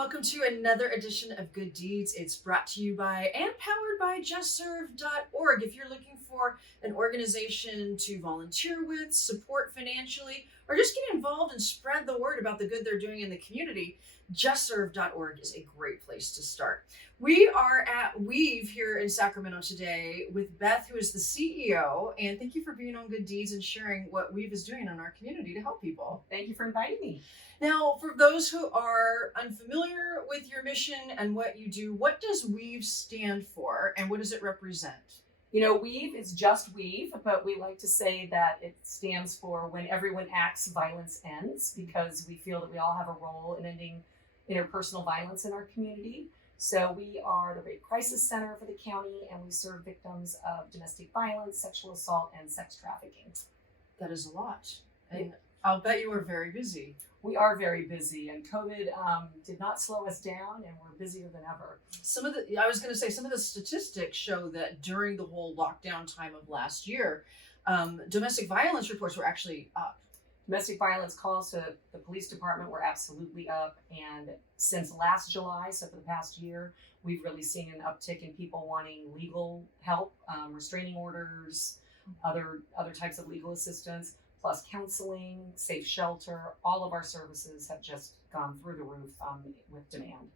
welcome to another edition of Good Deeds. It's brought to you by and powered by justserve.org. If you're looking for an organization to volunteer with, support financially, or just get involved and spread the word about the good they're doing in the community, justserve.org is a great place to start. We are at Weave here in Sacramento today with Beth, who is the CEO, and thank you for being on Good Deeds and sharing what Weave is doing in our community to help people. Thank you for inviting me. Now, for those who are unfamiliar with your mission and what you do, what does Weave stand for and what does it represent? You know, Weave is just Weave, but we like to say that it stands for when everyone acts, violence ends, because we feel that we all have a role in ending interpersonal violence in our community. So we are the Rape Crisis Center for the county, and we serve victims of domestic violence, sexual assault, and sex trafficking. That is a lot. And I'll bet you are very busy. We are very busy, and COVID did not slow us down, and we're busier than ever. Some of the statistics show that during the whole lockdown time of last year, domestic violence reports were actually up. Domestic violence calls to the police department were absolutely up, and since last July, so for the past year, we've really seen an uptick in people wanting legal help, restraining orders, other types of legal assistance, plus counseling, safe shelter. All of our services have just gone through the roof with demand.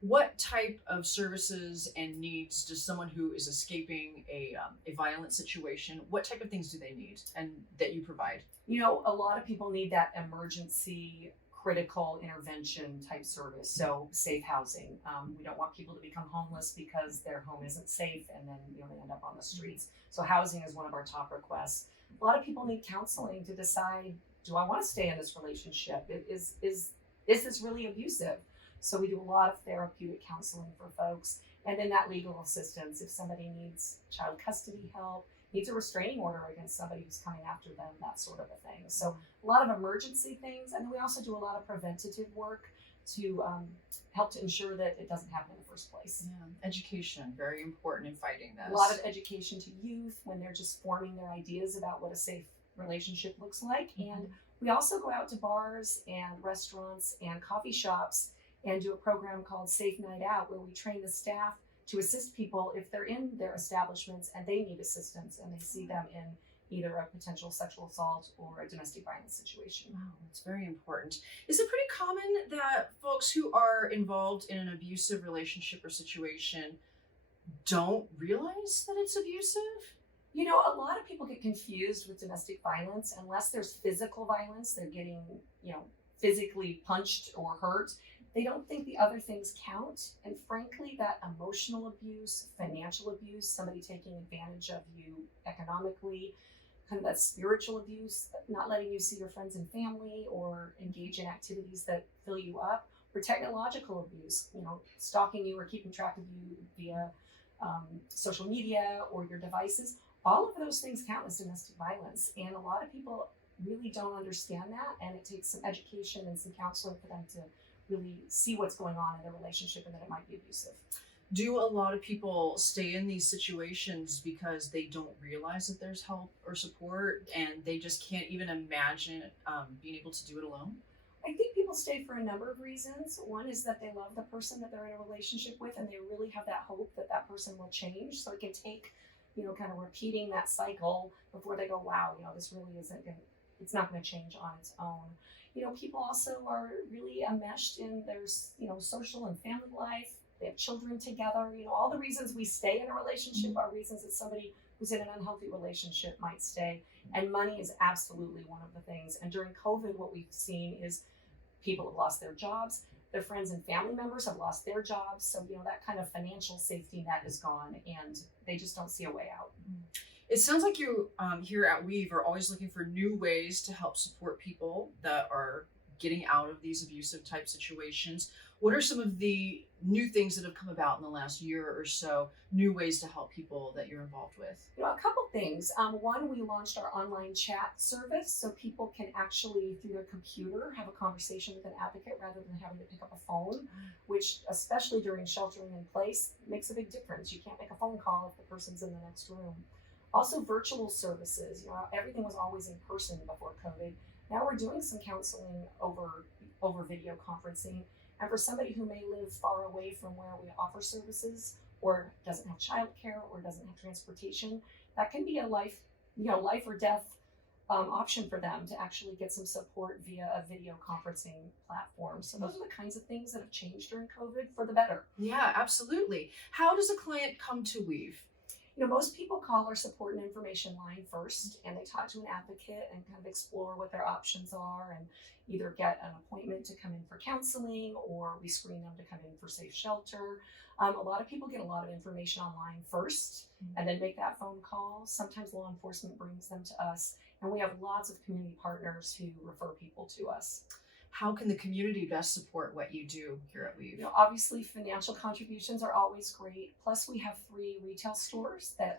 What type of services and needs does someone who is escaping a violent situation, what type of things do they need and that you provide? You know, a lot of people need that emergency critical intervention type service. So safe housing. We don't want people to become homeless because their home isn't safe and then they end up on the streets. So housing is one of our top requests. A lot of people need counseling to decide, do I want to stay in this relationship? Is this really abusive? So we do a lot of therapeutic counseling for folks. And then that legal assistance, if somebody needs child custody help, needs a restraining order against somebody who's coming after them, that sort of a thing. So a lot of emergency things. And then we also do a lot of preventative work to help to ensure that it doesn't happen in the first place. Yeah, education, very important in fighting this. A lot of education to youth when they're just forming their ideas about what a safe relationship looks like. And we also go out to bars and restaurants and coffee shops and do a program called Safe Night Out, where we train the staff to assist people if they're in their establishments and they need assistance and they see them in either a potential sexual assault or a domestic violence situation. Wow, that's very important. Is it pretty common that folks who are involved in an abusive relationship or situation don't realize that it's abusive? You know, a lot of people get confused with domestic violence. Unless there's physical violence, they're getting, physically punched or hurt. They don't think the other things count. And frankly, that emotional abuse, financial abuse, somebody taking advantage of you economically, kind of that spiritual abuse, not letting you see your friends and family or engage in activities that fill you up, or technological abuse, stalking you or keeping track of you via social media or your devices. All of those things count as domestic violence. And a lot of people really don't understand that. And it takes some education and some counseling for them to really see what's going on in their relationship and that it might be abusive. Do a lot of people stay in these situations because they don't realize that there's help or support and they just can't even imagine being able to do it alone? I think people stay for a number of reasons. One is that they love the person that they're in a relationship with and they really have that hope that that person will change. So it can take, kind of repeating that cycle before they go, wow, this really it's not going to change on its own. People also are really enmeshed in their, social and family life. They have children together. All the reasons we stay in a relationship are reasons that somebody who's in an unhealthy relationship might stay. And money is absolutely one of the things. And during COVID, what we've seen is people have lost their jobs. Their friends and family members have lost their jobs. So, that kind of financial safety net is gone and they just don't see a way out. It sounds like you here at Weave are always looking for new ways to help support people that are getting out of these abusive type situations. What are some of the new things that have come about in the last year or so, new ways to help people that you're involved with? A couple things. One, we launched our online chat service so people can actually, through their computer, have a conversation with an advocate rather than having to pick up a phone, which, especially during sheltering in place, makes a big difference. You can't make a phone call if the person's in the next room. Also, virtual services. Everything was always in person before COVID. Now we're doing some counseling over video conferencing. And for somebody who may live far away from where we offer services, or doesn't have childcare, or doesn't have transportation, that can be a life or death option for them to actually get some support via a video conferencing platform. So those are the kinds of things that have changed during COVID for the better. Yeah, absolutely. How does a client come to Weave? Most people call our support and information line first, and they talk to an advocate and kind of explore what their options are, and either get an appointment to come in for counseling, or we screen them to come in for safe shelter. A lot of people get a lot of information online first and then make that phone call. Sometimes law enforcement brings them to us, and we have lots of community partners who refer people to us. How can the community best support what you do here at Weave? Obviously financial contributions are always great. Plus we have 3 retail stores that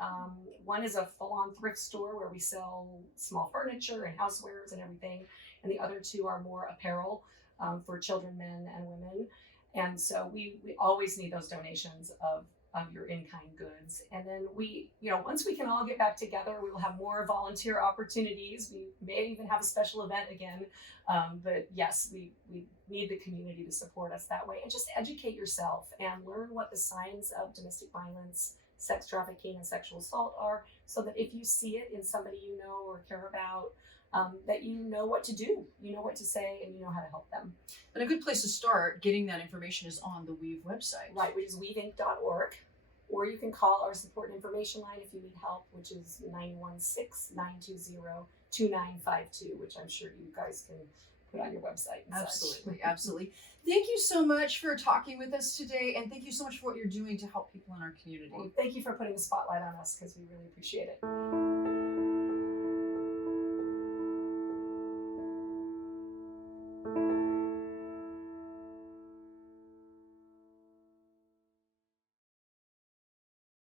one is a full-on thrift store where we sell small furniture and housewares and everything. And the other 2 are more apparel for children, men, and women. And so we always need those donations of your in-kind goods. And then we, once we can all get back together, we will have more volunteer opportunities. We may even have a special event again. But yes, we need the community to support us that way. And just educate yourself and learn what the signs of domestic violence, sex trafficking, and sexual assault are, so that if you see it in somebody you know or care about, that you know what to do, you know what to say, and you know how to help them. And a good place to start getting that information is on the Weave website. Right, which is weaveinc.org. Or you can call our support and information line if you need help, which is 916-920-2952, which I'm sure you guys can put on your website. Absolutely, absolutely. Thank you so much for talking with us today, and thank you so much for what you're doing to help people in our community. Well, thank you for putting the spotlight on us, because we really appreciate it.